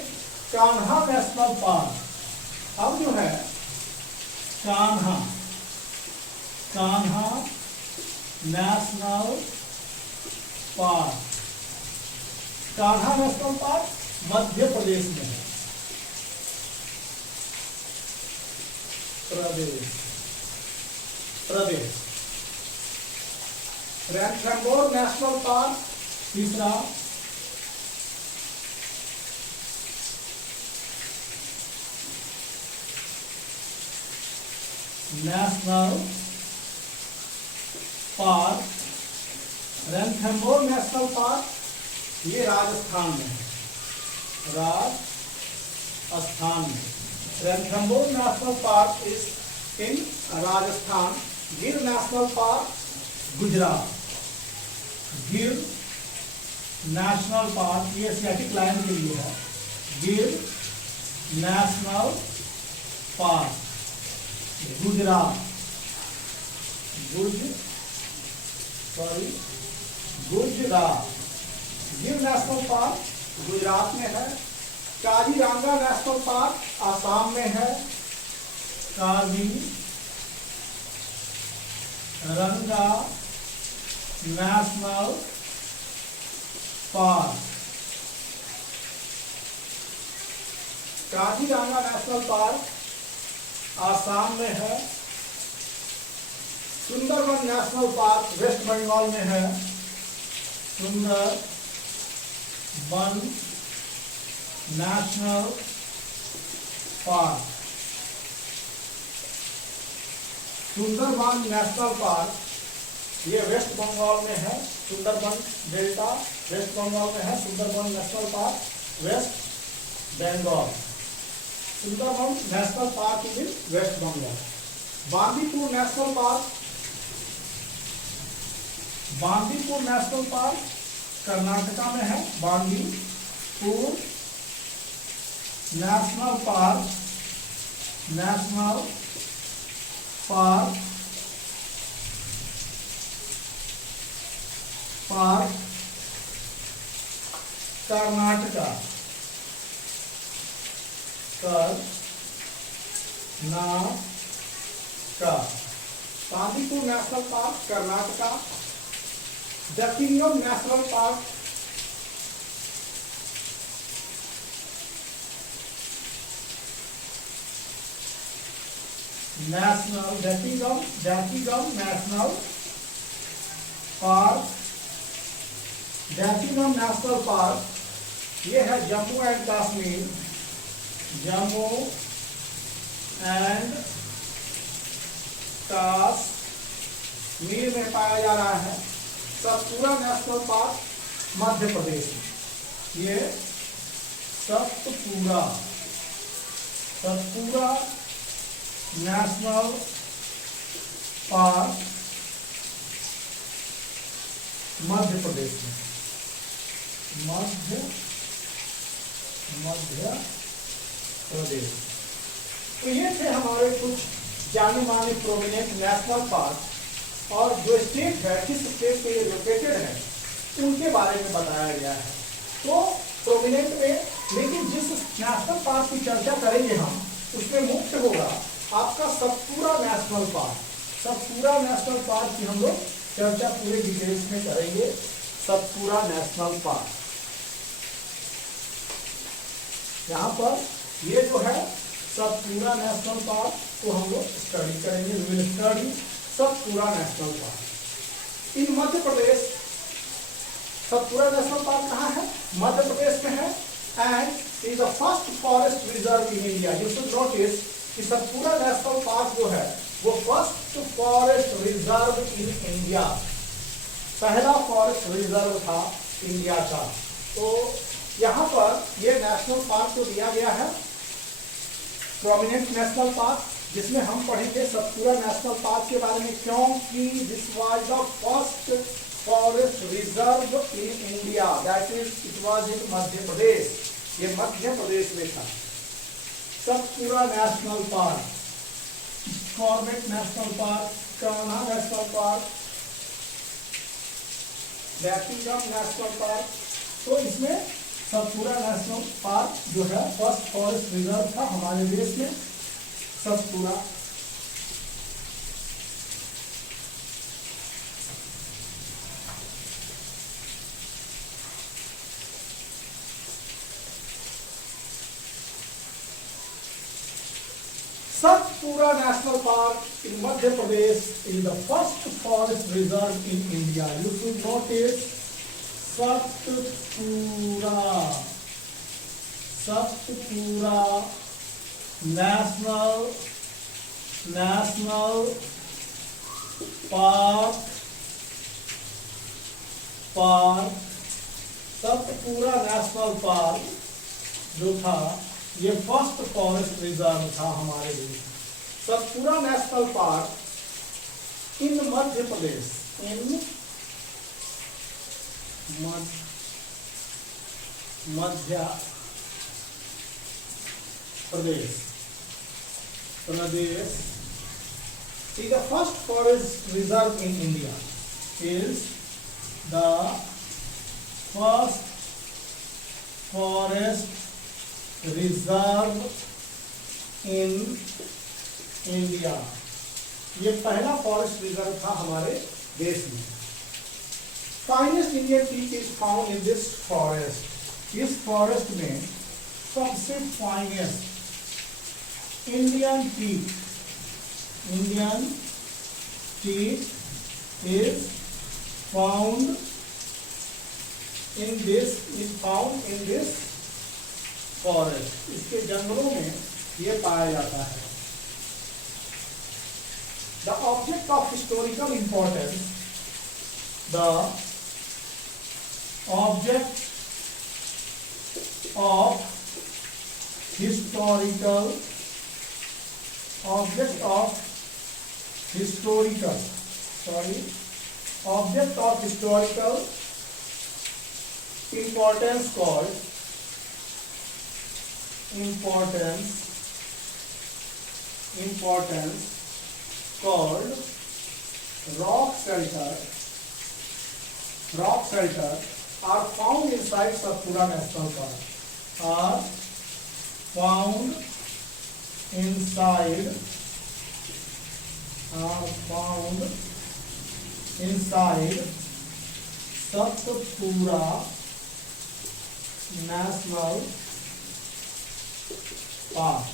कान्हा नेशनल पार्क, अब जो है Kanha national park, Kanha national park Madhya Pradesh में है, प्रदेश। रणथंभौर नेशनल पार्क तीसरा, national park, Ranthambore national park ये राजस्थान में है, राजस्थान में। Ranthambore national park is in Rajasthan. Gir national park Gujarat, Gir national park ये एशियाटिक लायन के लिए है। गिर national park Gujarat, Gujarat. Gir national park Gujarat में है। काजीरंगा नेशनल पार्क आसाम में है, Kaziranga national park, Kaziranga national park Assam में है। Sundarban national park West Bengal में है, Sundarban national park, Sundarban national park ये वेस्ट बंगाल में है। सुंदरबन डेल्टा वेस्ट बंगाल में है। Sundarban national park West Bengal, Sundarban national park in West Bengal. Bandipur national park, Bandipur national park Karnataka में है। Bandipur national park, national park, park Karnataka, Karnataka. Bandipur national park Karnataka. डकिंगम national park national, Dachigam national park, Dachigam national park ये है Jammu and Kashmir, Jammu and Kashmir में पाया जा रहा है। सतपुरा नेशनल पार्क मध्य प्रदेश में, ये सतपुरा नेशनल पार्क मध्य प्रदेश में, मध्य प्रदेश। तो ये थे हमारे कुछ जाने माने प्रोमिनेंट नेशनल पार्क, और जो स्टेट है किस स्टेट पे ये लोकेटेड है उनके बारे में बताया गया है। तो प्रोमिनेंट में, लेकिन जिस नेशनल पार्क की चर्चा करेंगे हम उसमें मुख्य होगा आपका Satpura national park. Satpura national park की हम लोग चर्चा पूरे डिटेल्स में करेंगे। सतपुरा नेशनल पार्क यहाँ पर ये जो है सतपुरा नेशनल पार्क को हम लोग स्टडी करेंगे। We will study Satpura national park in Madhya Pradesh. Satpura national park कहाँ है? मध्य प्रदेश में है and is the first forest reserve in India. You should notice कि सतपुरा नेशनल पार्क जो है वो first forest reserve in India, पहला फॉरेस्ट रिजर्व था इंडिया का। तो यहाँ पर ये नेशनल पार्क को दिया गया है प्रोमिनेंट नेशनल पार्क, जिसमें हम पढ़ेंगे सतपुरा नेशनल पार्क के बारे में, क्योंकि this was the first forest reserve in India, that is it was in Madhya Pradesh, ये मध्य प्रदेश में था। Satpura national park, Corbett national park, Kanha national park, बैकिंगम नेशनल पार्क, तो इसमें सतपुरा नेशनल पार्क जो है फर्स्ट फॉरेस्ट रिजर्व था हमारे देश में, Satpura. Satpura National Park in Madhya Pradesh is the first forest reserve in India. You should notice Satpura National Park, Satpura National Park जो था ये फर्स्ट फॉरेस्ट रिजर्व था हमारे देश में। Satpura national park in Madhya Pradesh, in Madhya Pradesh is the first forest reserve in India, is the first forest reserve in India, ये पहला forest reserve था हमारे देश में। Finest Indian teak is found in this forest, इस फॉरेस्ट में सबसे finest Indian teak is found in this forest, इसके जंगलों में ये पाया जाता है। The object of historical importance, the object of historical importance called rock shelter are found inside Satpura National Park, are found inside Satpura National Park।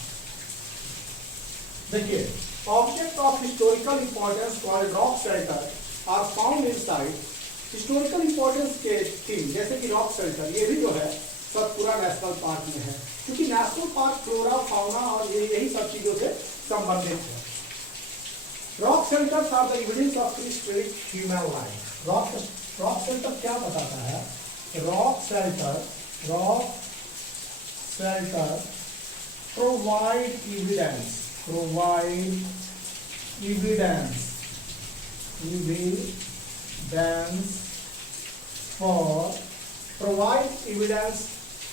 देखिए, object of historical importance called rock shelter are found inside. Historical importance के theme जैसे कि rock shelter, ये भी जो है Satpura national park में है, क्योंकि नेशनल पार्क फ्लोरा फाउना और यही सब चीजों से संबंधित है। Rock shelters are the evidence of prehistoric human life. Rock shelter क्या बताता है? Rock shelter provide evidence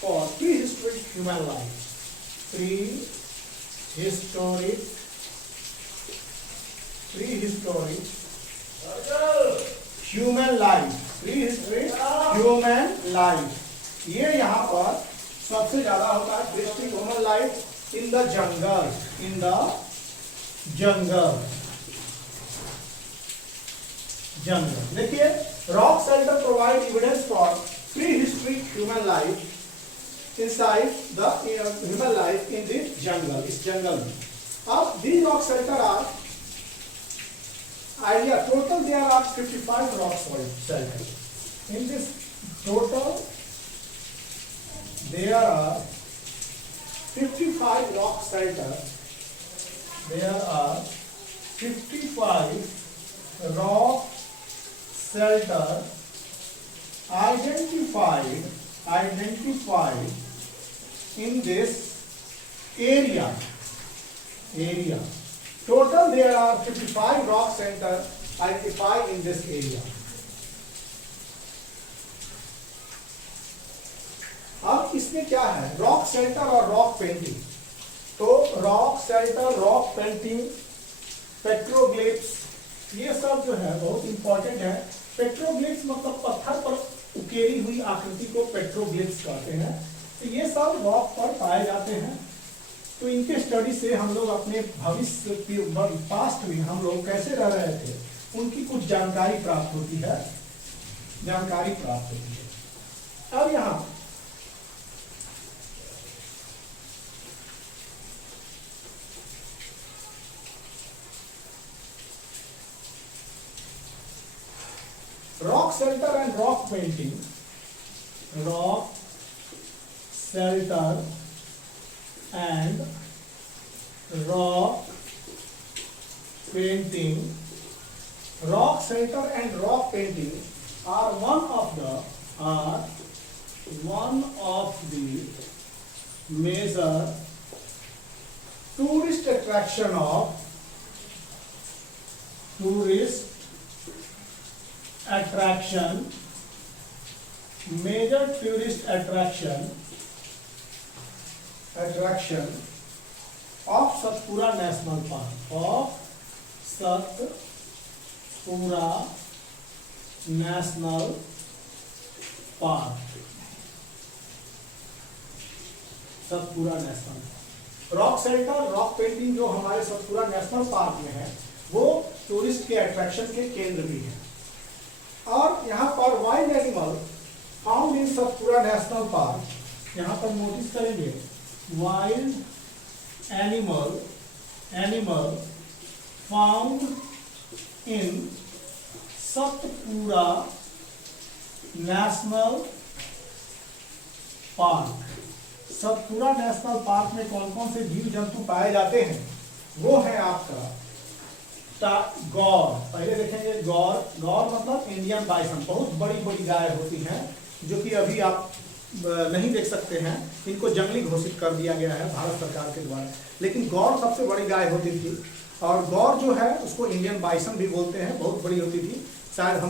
for prehistoric human life, prehistoric human life। ये यहाँ पर सबसे ज्यादा होता है prehistoric human life in the jungle. देखिए, rock shelter provide evidence for prehistoric human life inside the human life in the jungle, इस जंगल में। अब these rock shelter are idea total there are 55 rock shelters. In this total there are 55 rock shelters. There are 55 rock shelters identified in this area. Total there are 55 rock shelters identified in this area. इसमें क्या है, rock shelter और rock painting. तो rock shelter, rock painting, petroglyphs, ये सब जो है बहुत इंपॉर्टेंट है। पेट्रोग्लिफ्स मतलब पत्थर पर उकेरी हुई आकृति को पेट्रोग्लिफ्स कहते हैं। तो ये सब रॉक पर पाए जाते हैं। तो इनके स्टडी से हम लोग अपने भविष्य पास्ट में हम लोग कैसे रह रहे थे उनकी कुछ जानकारी प्राप्त होती है, जानकारी प्राप्त होती है। अब यहाँ rock shelter and rock painting, rock shelter and rock painting, rock shelter and rock painting are one of the major tourist attraction major tourist attraction of Satpura National Park, of Satpura National Park, Satpura national rock shelter, rock painting जो हमारे Satpura national park में है वो tourist के attraction के केंद्र भी है। और यहाँ पर wild animal found in Satpura national park, यहाँ पर नोटिस करेंगे wild animal found in Satpura National Park। Satpura national park में कौन कौन से जीव जंतु पाए जाते हैं वो है आपका गौर। पहले देखेंगे गौर, गौर मतलब इंडियन बाइसन, बहुत बड़ी बड़ी गाय होती हैं जो कि अभी आप नहीं देख सकते हैं, इनको जंगली घोषित कर दिया गया है भारत सरकार के द्वारा। लेकिन गौर सबसे बड़ी गाय होती थी और गौर जो है उसको इंडियन बाइसन भी बोलते हैं, बहुत बड़ी होती थी, शायद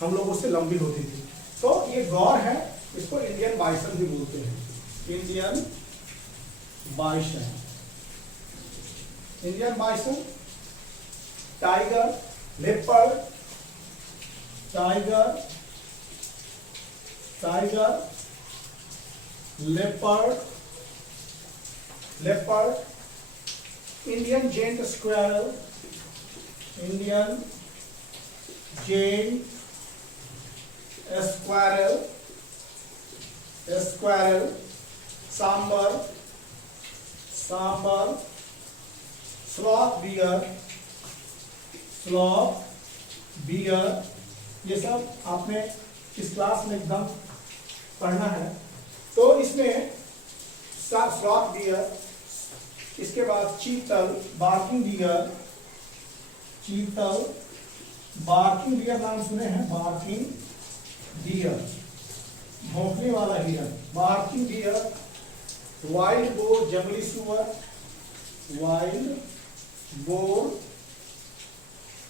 हम लोगों से लंबी होती थी। तो ये गौर है, इसको इंडियन बाइसन भी बोलते हैं, Indian bison. Indian bison, tiger, leopard, tiger, leopard, Indian giant squirrel, sambar, sloth bear, ये सब आपने इस क्लास में एकदम पढ़ना है। तो इसमें स्लॉथ डियर, इसके बाद चीतल, बार्किंग डियर नाम सुने हैं, बार्किंग डियर, भौंकने वाला हिरन, बार्किंग डियर, वाइल्ड बोर, जंगली सुअर,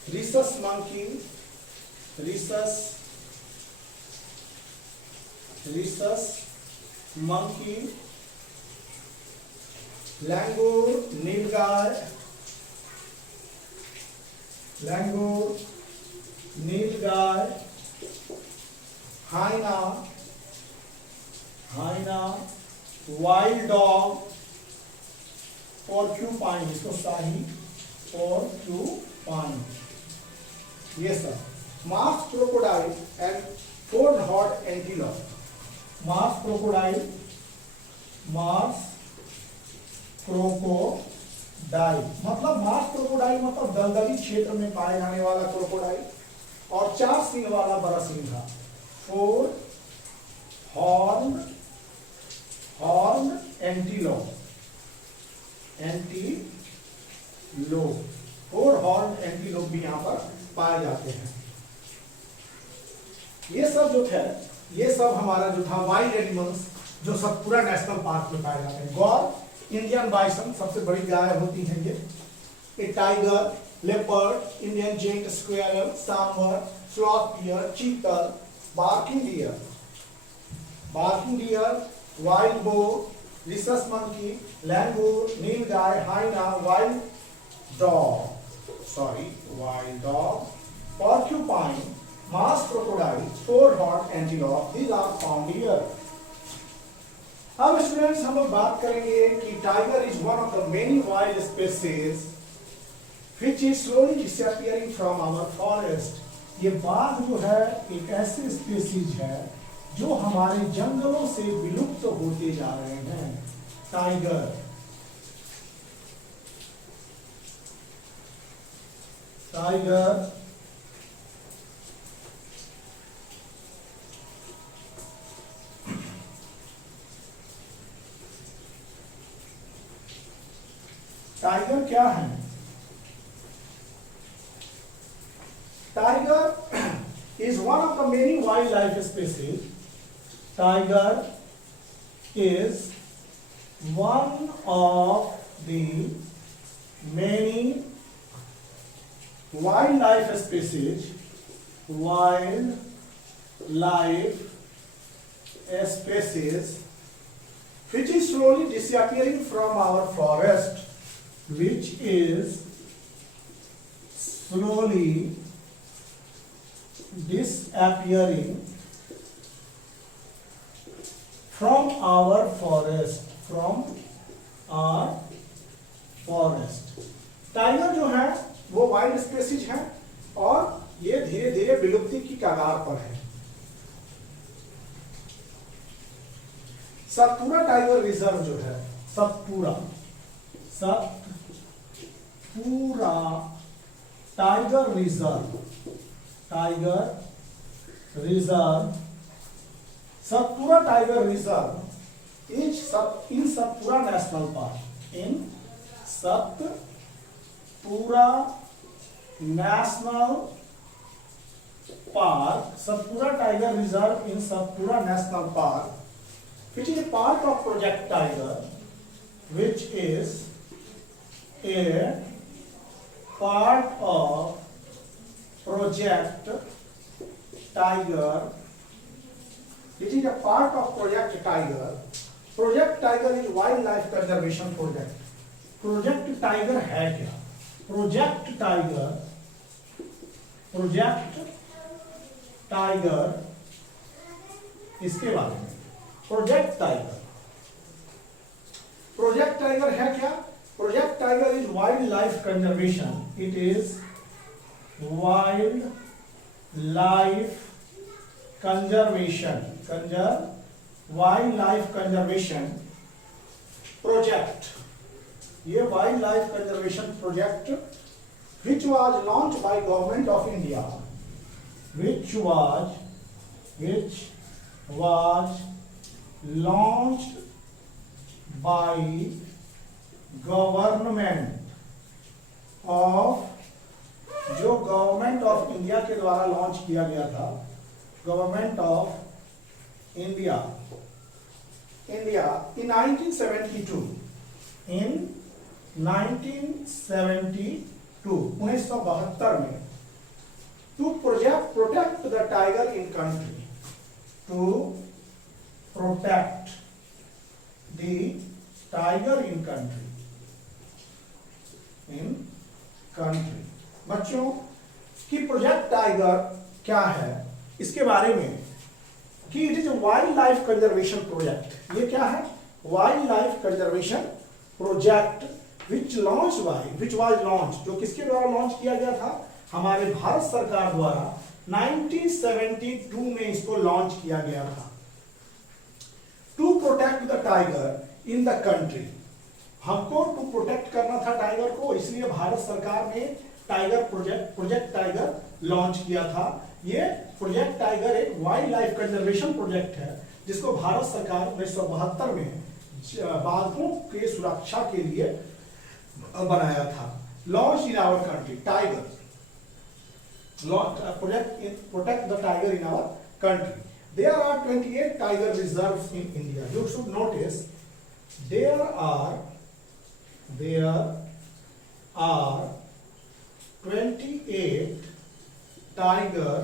रिसस मंकी, मंकी, लैंगूर, नीलगाय, हाइना, वाइल्ड डॉग, पोर्क्यूपाइन, इसको शाही पोर्क्यूपाइन, ये सब। Mars crocodile and four horn antelope, Mars crocodile मतलब दलदली क्षेत्र में पाए जाने वाला क्रोकोडाइल, और 4 सींग वाला बरसिंघा, 4 हॉर्न एंटीलोप, 4 हॉर्न एंटीलोप भी यहाँ पर पाए जाते हैं। ये सब जो थे, ये सब हमारा जो था वाइल्ड एनिमल्स जो सतपुरा नेशनल पार्क में पाए जाते हैं। गौर, इंडियन बाइसन सबसे बड़ी गाय होती हैं ये, tiger, leopard, Indian giant squirrel, sambar, sloth deer, chital, barking deer, wild boar, rhesus monkey, langur, nilgai, hyena, wild dog, porcupine, mouse crocodile, four-horned antelope, these are found here. अब स्टूडेंट्स हम लोग बात करेंगे कि tiger is one of the many wild species which is slowly disappearing from our forest. ये बाघ जो है एक ऐसे स्पेसीज है जो हमारे जंगलों से विलुप्त होते जा रहे हैं. टाइगर टाइगर क्या है? Tiger is one of the many wildlife species. Tiger is one of the many wildlife species. Which is slowly disappearing from our forest. Which is slowly disappearing from our forest. Tiger जो है वो wild species है और ये धीरे धीरे विलुप्ति की कगार पर है. सतपुरा टाइगर रिजर्व जो है, Satpura tiger reserve, Satpura Tiger Reserve is in Satpura National Park. In Satpura National Park, Satpura Tiger Reserve in Satpura National Park, which is a part of Project Tiger, which is a part of Project Tiger. It is a part of Project Tiger. Project Tiger is wildlife conservation project. Project Tiger है क्या? Project Tiger इसके बारे में. Project Tiger है क्या? Project Tiger is wildlife conservation. It is wildlife conservation project. ये wildlife conservation project which was launched by government of India, which was launched by government of, जो government of India के द्वारा launch किया गया था, government of India in 1972. In 1972 में, to protect the tiger in country, to protect the tiger in country. बच्चों कि project tiger क्या है, इसके बारे में कि it is wild life conservation project. ये क्या है? Wild life conservation project which was launch, जो किसके द्वारा लॉन्च किया गया था? हमारे भारत सरकार द्वारा 1972 में इसको लॉन्च किया गया था. To protect the tiger in the country. हमको टू प्रोटेक्ट करना था टाइगर को, इसलिए भारत सरकार ने टाइगर प्रोजेक्ट टाइगर लॉन्च किया था. ये प्रोजेक्ट टाइगर एक वाइल्ड लाइफ कंजर्वेशन प्रोजेक्ट है जिसको भारत सरकार 1972 में बाघों के सुरक्षा के लिए बनाया था. Launch in our country tiger protect the tiger in our country. There are 28 tiger reserves in India. You should notice there are 28 tiger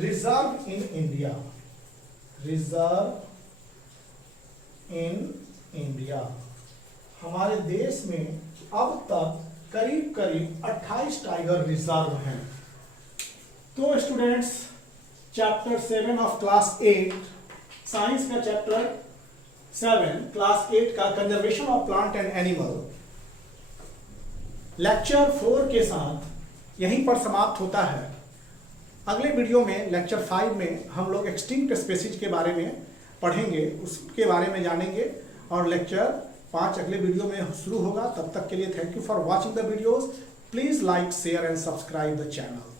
reserve in India. In India. हमारे देश में अब तक करीब करीब 28 टाइगर रिजर्व हैं। तो students, chapter 7 of class 8 science का चैप्टर 7 क्लास 8 का conservation of plant and animal lecture 4 के साथ यहीं पर समाप्त होता है। अगले वीडियो में लेक्चर 5 में हम लोग एक्सटिंक्ट स्पीशीज के बारे में पढ़ेंगे, उसके बारे में जानेंगे, और लेक्चर 5 अगले वीडियो में शुरू होगा। तब तक के लिए thank you for watching the videos. Please like, share and subscribe the channel.